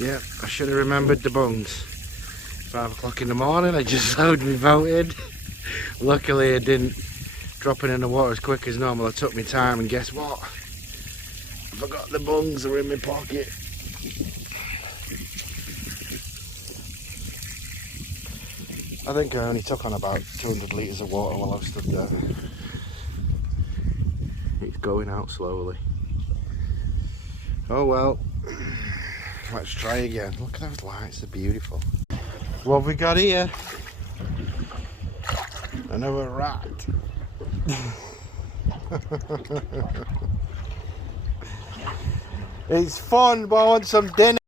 Yeah, I should have remembered the bungs. 5 o'clock in the morning, I just loaded my boat in. Luckily I didn't drop it in the water as quick as normal. I took my time, and guess what? I forgot the bungs are in my pocket. I think I only took on about 200 litres of water while I stood there. It's going out slowly. Oh well, let's try again. Look at those lights, they're beautiful. What have we got here? Another rat. It's fun, but I want some dinner.